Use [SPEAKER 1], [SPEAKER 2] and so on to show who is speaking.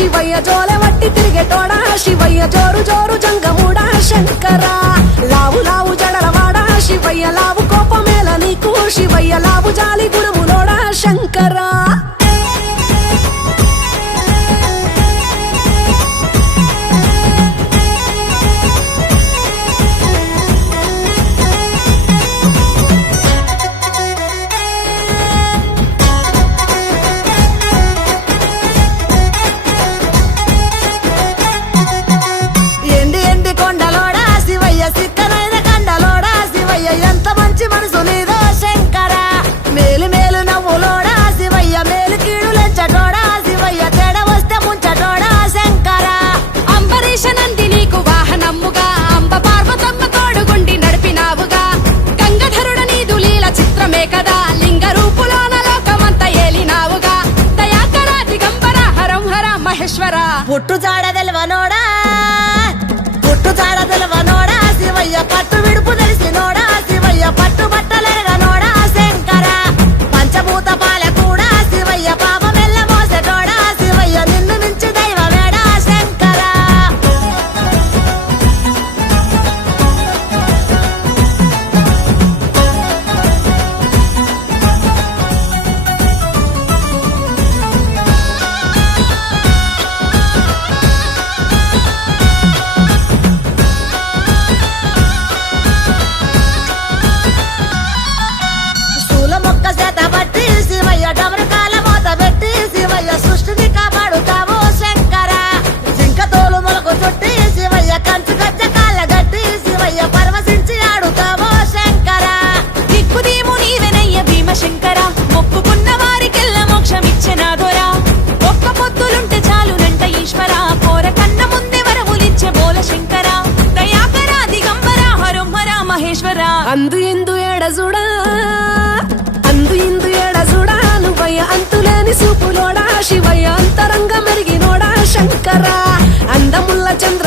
[SPEAKER 1] శివయ్య
[SPEAKER 2] జోల వట్టి తిరిగే తోడ శివయ్య జోరు జోరు జంగముడా శంకర లావు లావు జడలవాడా శివయ్య లావు కోపమేల నీకు శివయ్య లావు జాలి గుణములోడా శంకరా.
[SPEAKER 1] శివయ్య పట్టు విడుపు తెలిసినోడా శివయ్య పట్టు
[SPEAKER 2] అందు ఇందు ఎడజుడా అందు ఇందు ఎడజుడా నువ్వయ్య అంతులేని సూపులోడా శివయ్య అంతరంగ మెరిగినోడా శంకరా అందముల్ల చంద్ర